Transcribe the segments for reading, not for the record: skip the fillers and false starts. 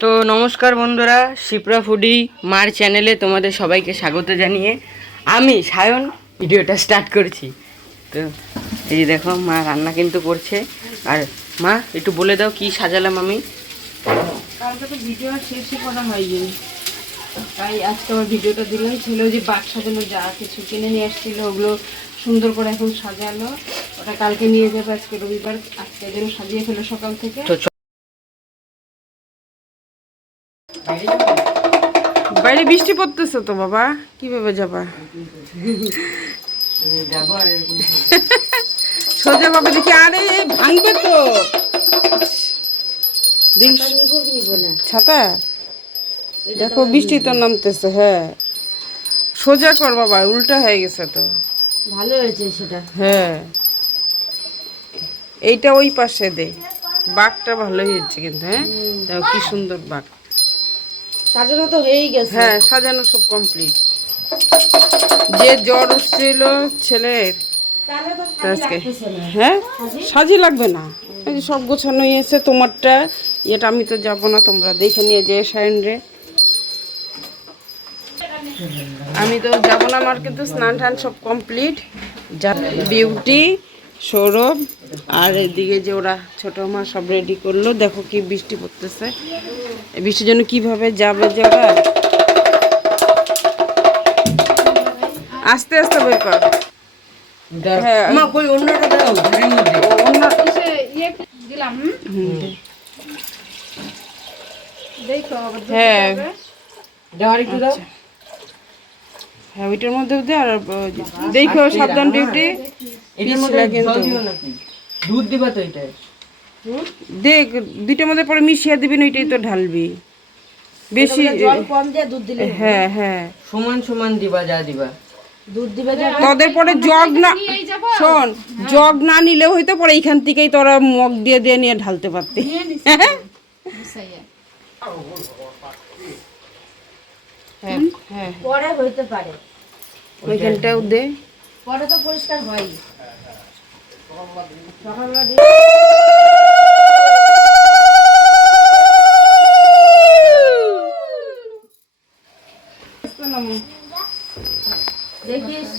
তো নমস্কার বন্ধুরা, শিপ্রা ফুডি মার চ্যানেলে তোমাদের সবাইকে স্বাগত জানিয়ে আমি সায়ন ভিডিওটা স্টার্ট করছি। তো এই যে দেখো মা রান্না কিন্তু করছে। আর মা একটু বলে দাও কি সাজালাম আমি। কালকে তো ভিডিও শেষই করা হয়নি, তাই আজকে আমার ভিডিওটা দিলাম। ছিল যে বাক্স সাজানো যা কিছু কিনে নিয়ে আসছিল ওগুলো সুন্দর করে এখন সাজালো, ওটা কালকে নিয়ে যাবে। আজকে রবিবার, আজকে যেন সাজিয়ে ফেলো সকাল থেকে। বাইরে বৃষ্টি পড়তেছে তো বাবা, কিভাবে যাবা? সোজা বাবা দেখি, আরে ভাঙবে তো ছাতা। দেখো বৃষ্টি তো নামতেছে। হ্যাঁ সোজা কর বাবা, উল্টা হয়ে গেছে তো। ভালো হয়েছে সেটা। হ্যাঁ এইটা ওই পাশে দে, বাঘটা ভালোই হয়েছে কিন্তু। হ্যাঁ দেখো কি সুন্দর বাঘ, সাজানো তো হয়েই গেছে। হ্যাঁ সাজানো সব কমপ্লিট। যে জ্বর উঠছিল ছেলের আজকে, হ্যাঁ সাজি লাগবে না, এই যে সব গোছানো হয়েছে। তোমারটা এটা আমি তো যাব না, তোমরা দেখে নিয়ে যে সায়ন রে, আমি তো যাব না। আমার কিন্তু স্নান টান সব কমপ্লিট। বিউটি, সৌরভ আর এদিকে যে ওরা ছোটো মা সব রেডি করলো। দেখো কি বৃষ্টি পড়তেছে, এই বৃষ্টির জন্য কিভাবে যাবে যে ওরা। আস্তে আস্তে বের কর। হ্যাঁ অন্যটা দাও ঘরের মধ্যে। হ্যাঁ দেওয়ার একটু দাও। হ্যাঁ ওইটার মধ্যে দে। আর দেখো সাবধান ডিউটি, এটার মধ্যে জল দিও নাকি? দুধ দিবা তো এটাই? দেখ দুইটার মধ্যে পরে মিশিয়ে দিবি, ওইটাই তো ঢালবি বেশি। জল কম দিয়ে দুধ দিলে, হ্যাঁ হ্যাঁ সমান সমান দিবা, যা দিবা দুধ দিবে। তোদের পরে জগ না, শোন জগ না নিলেও হয়তো পরে এইখান থেকেই তোরা মগ দিয়ে দিয়ে নিয়ে ঢালতে পারতি। হ্যাঁ হ্যাঁ পরে হইতে পারে, ওইখানটাও দে। পরে তো পরিষ্কার হয়। সকালবেলা দেখিস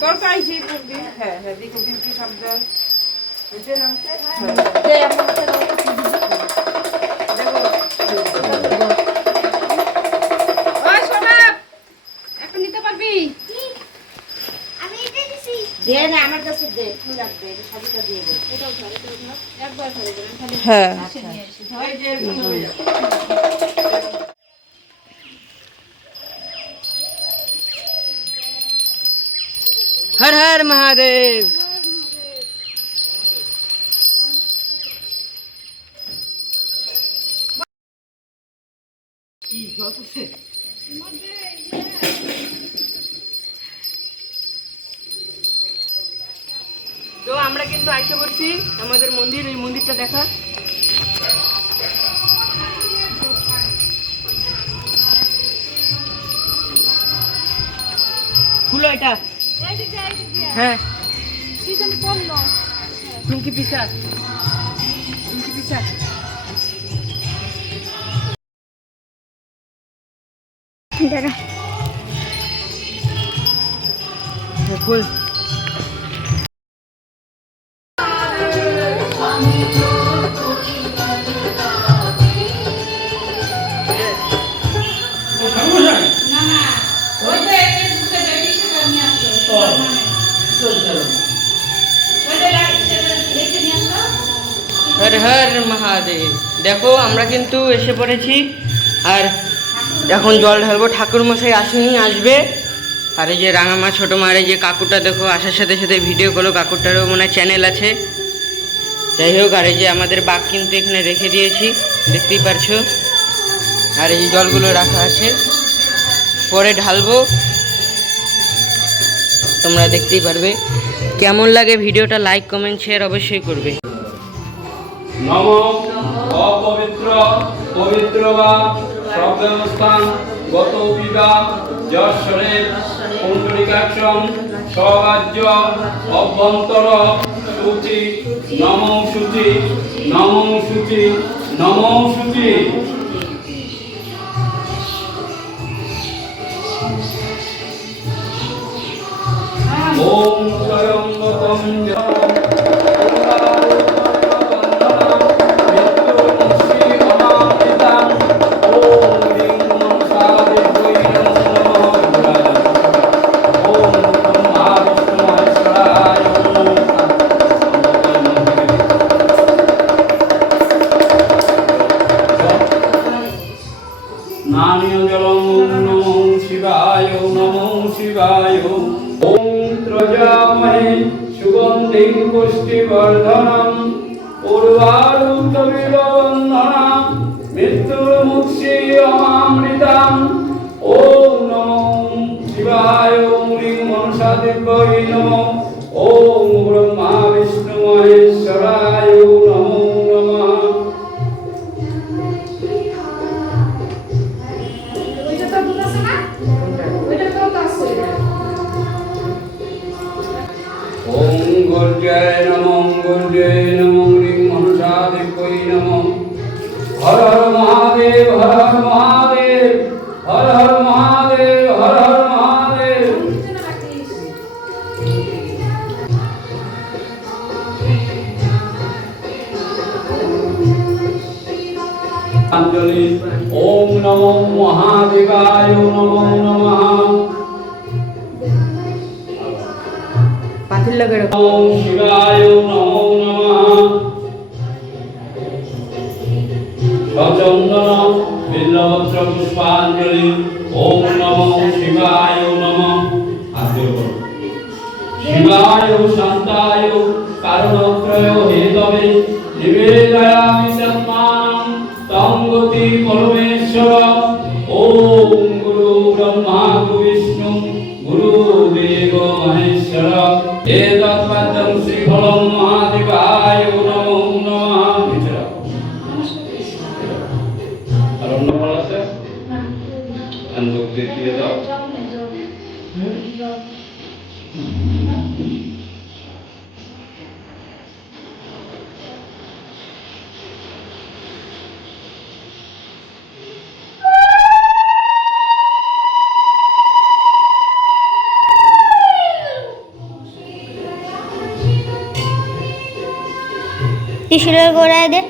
তোর পাইছি। হ্যাঁ হ্যাঁ দেখো বিউটি সাবধান। আমার কাছে দে, কি লাগবে এটা সবটা দিয়ে দে। একবার ধরে দেবেন খালি। হ্যাঁ হর হর মহাদেব। তো আমরা কিন্তু আইসা করছি আমাদের মন্দির, এই মন্দিরটা দেখা। খুলো এটা। হ্যাঁ পিঙ্কি পিসা, পিঙ্কি পিসা। খোল। হর হর মহাদেব। দেখো আমরা কিন্তু এসে পড়েছি, আর এখন জল ঢালবো। ঠাকুর মশাই আসেনি, আসবে। আর এই যে রাঙামা ছোটো মার এই যে কাকুটা দেখো আসার সাথে সাথে ভিডিও করলো। কাকুটারও মনে হয় চ্যানেল আছে। যাই হোক, আর এই যে আমাদের বাঘ কিন্তু এখানে রেখে দিয়েছি, দেখতেই পারছো। আর এই জলগুলো রাখা আছে, পরে ঢালবো, তোমরা দেখতেই পারবে। কেমন লাগে ভিডিওটা লাইক কমেন্ট শেয়ার অবশ্যই করবে। নম অপবিত্র পবিত্র বা শব্দস্থান গত বিবা যশ্বরে পুণ্ডরিকাক্ষম স্বরাজ্য অভ্যন্তর শুচি নমো শুচি নমো শুচি নমো শুচি ওম ত্রয়ম্বকম নানীয় জলম নমো শিবায় নমো শিবায় ওম ত্রজামহে সুগন্ধিং পুষ্টিবর্ধনম উর্বারুকমিব বন্ধনম মৃত্যুর্মুক্ষী অমামৃতাম ওম নমো শিবায় ওম রিং মনসা দিব্যৈ নমো ওম ব্রহ্মা বিষ্ণু মহেশ্বরায় নমো নমঃ ওম গুর্জয় নমো রিং মনসা দিব্যৈ নমো হর হর মহাদেব হর হর মহাদেব হর হর মহাদেব হর হর মহাদেব অঞ্জলি ওম নমো মহাদেবায় নমো নমঃ পাতিল লাগে ওম শিবায় নমো নমঃ সচন্দন বিল্লপত্র পুষ্পাঞ্জলি ওম নমো শিবায় নমঃ শিবায় শান্তায় কারণত্রয় হেতবে নিবেদয়ামি সম্মানম তং গতি পরমেশ্বর ওম গুরু ব্রহ্মা গুরু বিষ্ণু গুরু দেব মহেশ্বর এতৎপদং শ্রীফলং মহাদেবায় নমো নমঃ বিচরা আর অন্য ফল আছে আন্দোক দিয়ে দাও শিশুরা গোড়ায় দে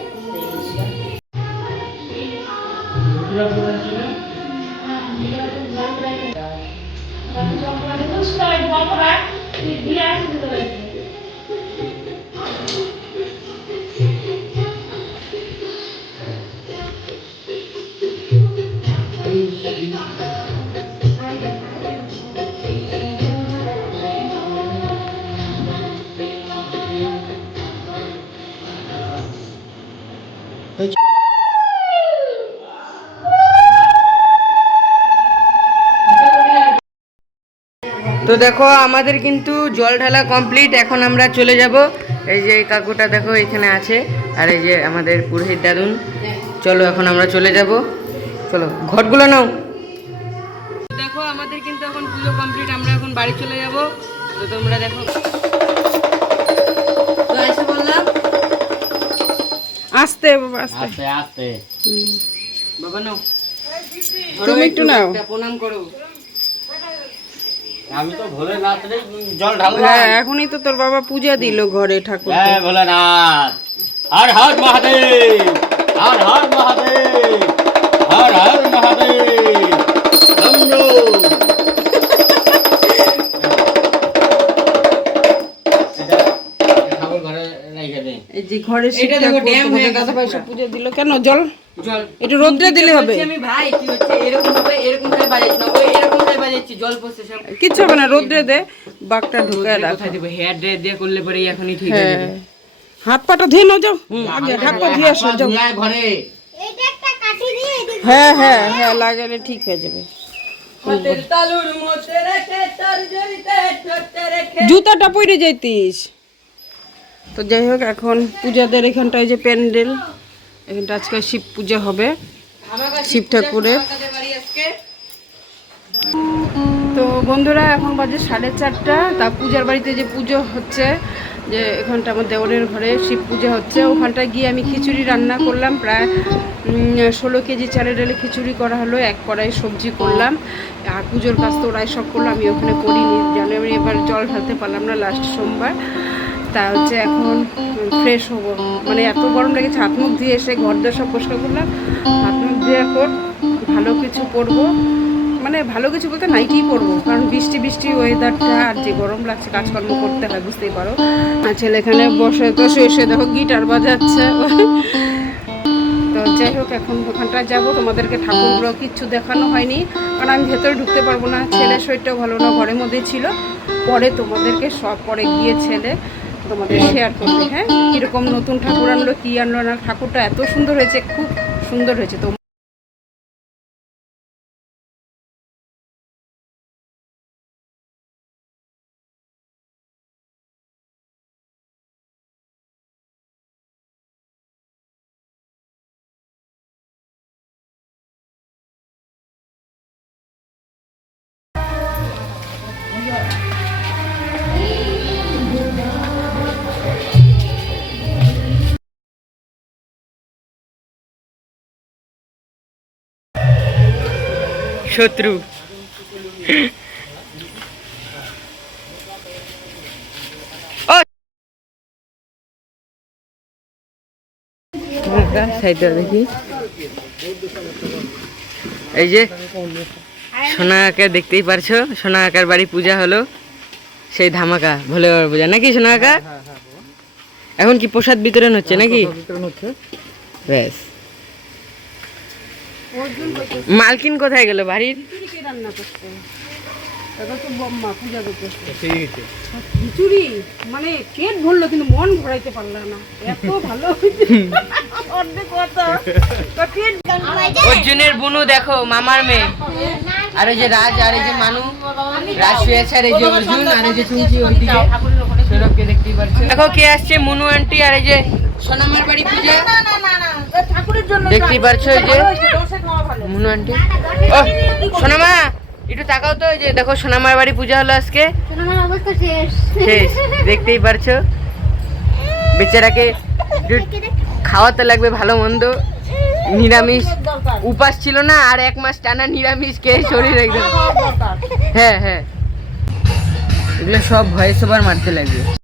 তো দেখো আমাদের কিন্তু জল ঢালা কমপ্লিট। এখন আমরা চলে যাব। এই যে কাকুটা দেখো এখানে আছে, আর এই যে আমাদের পুরোহিত দাদুন। চলো এখন আমরা চলে যাব, চলো ঘটগুলো নাও। দেখো আমাদের কিন্তু এখন পুজো কমপ্লিট, আমরা এখন বাড়ি চলে যাব। তো তোমরা দেখো, তো এসে বললাম আস্তে বাবা আস্তে আস্তে আস্তে বাবা নাও, তুমি একটু নাও। প্রণাম করো। আমি তো ভোলেনাথ রে জল ঢাললাম। হ্যাঁ এখনই তো তোর বাবা পূজা দিল ঘরে ঠাকুর। জয় ভোলেনাথ, হর হর মহাদেব, হর হর মহাদেব, হর হর মহাদেব। শম্ভু ঠাকুর ঘরে রেখে দে। এই যে ঘরে এটা দেখো ড্যাম হয়ে গেছে। দাদা ভাই সব পূজা দিল কেন? জল জল একটু রোদ্রে দিলে হবে। আমি ভাই কি হচ্ছে এরকম হবে, এরকম করে বাজাচ্ছি না, ওই এরকম করে বাজাচ্ছি, জল পড়ছে সব কিচ্ছু হবে না, রোদ্রে দে, বাঘটা ঢুকায় রাখ। কোথায় দেব? হেয়ার ড্রে দিয়ে করলে পরে এখনই ঠিক হয়ে যাবে। হাত পাটা ধুয়ে নাও, যাও আগে হাত পা ধুয়ে আসো যাও। ঘরে হ্যাঁ হ্যাঁ হ্যাঁ লাগালে ঠিক হয়ে যাবে। জুতাটা পরে যাইতিস। তো যাই হোক এখন পূজাদের এখানটায় যে প্যান্ডেল, এখানটা আজকে শিব পূজা হবে শিব ঠাকুরের। তো বন্ধুরা এখন বাজে 4:30, তা পূজার বাড়িতে যে পুজো হচ্ছে যে এখানটা আমার দেওরের ঘরে শিব পূজা হচ্ছে, ওখানটায় গিয়ে আমি খিচুড়ি রান্না করলাম। প্রায় 16 কেজি চালের ডালে খিচুড়ি করা হলো, 1 কড়াই সবজি করলাম। আর পুজোর কাজ তো ওরাই সব করলো, আমি ওখানে করিনি, জানি আমি এবার জল ঢালতে পারলাম না লাস্ট সোমবার। তা হচ্ছে এখন ফ্রেশ হবো, মানে এত গরম লেগেছে, হাত মুখ ধুয়ে এসে ঘর দর সব পরিষ্কার করলাম, হাত মুখ ধুয়ে এখন ভালো কিছু পরবো, মানে ভালো কিছু বলতে নাইটিই পরবো, কারণ বৃষ্টি ওয়েদারটা আর যে গরম লাগছে, কাজকর্ম করতে হয় বুঝতেই পারো। আর ছেলে এখানে বসে এসে দেখো গিটার বাজাচ্ছে। তো যাই হোক, এখন ওখানটায় যাবো, তোমাদেরকে ঠাকুরগুলো কিচ্ছু দেখানো হয়নি, কারণ আমি ভেতরে ঢুকতে পারবো না, ছেলের শরীরটাও ভালো না, ঘরের মধ্যেই ছিল। পরে তোমাদেরকে সব পরে গিয়ে ছেলে তোমাদের শেয়ার করবে, হ্যাঁ, কীরকম নতুন ঠাকুর আনলো, কী আনলো না, ঠাকুরটা এত সুন্দর হয়েছে, খুব সুন্দর হয়েছে। তো শত্রু ও সাইডটা দেখি, এই যে সোনা কাকা দেখতেই পারছো, সোনা কাকার বাড়ি পূজা হলো, সেই ধামাকা ভোলে বাবার পূজা নাকি সোনা কাকা? এখন কি প্রসাদ বিতরণ হচ্ছে নাকি? ব্যাস, মালকিন কোথায় গেল বাড়ির? রান্না করতে খিচুড়ি মানে পেট ভরলো, কিন্তু মন ভরাইতে পারলাম না, এত ভালো অর্জুনের বুনু দেখো, মামার মেয়ে, আর এই যে রাজ, আর এই যে মানু, রাজ শুয়েছে, আর এই যে অর্জুন, আর এই যে চুমকি ওইদিকে সৌরভকে দেখতেই পাচ্ছো। দেখো কে আসছে, মুনু আন্টি, আর এই যে সোনামার বাড়ি পূজা দেখতেই পারছো, এই যে মুনু আন্টি। ও সোনামা একটু তাকাও তো, এই যে দেখো সোনামার বাড়ি পূজা হলো আজকে, শেষ দেখতেই পারছো। বেচারাকে খাওয়াতে লাগবে ভালো মন্দ, নিরামিষ উপাস ছিল না, আর 1 মাস টানা নিরামিষ খেয়ে শরীর একদম, হ্যাঁ এগুলো সব ভয়েস ওভার মারতে লাগবে।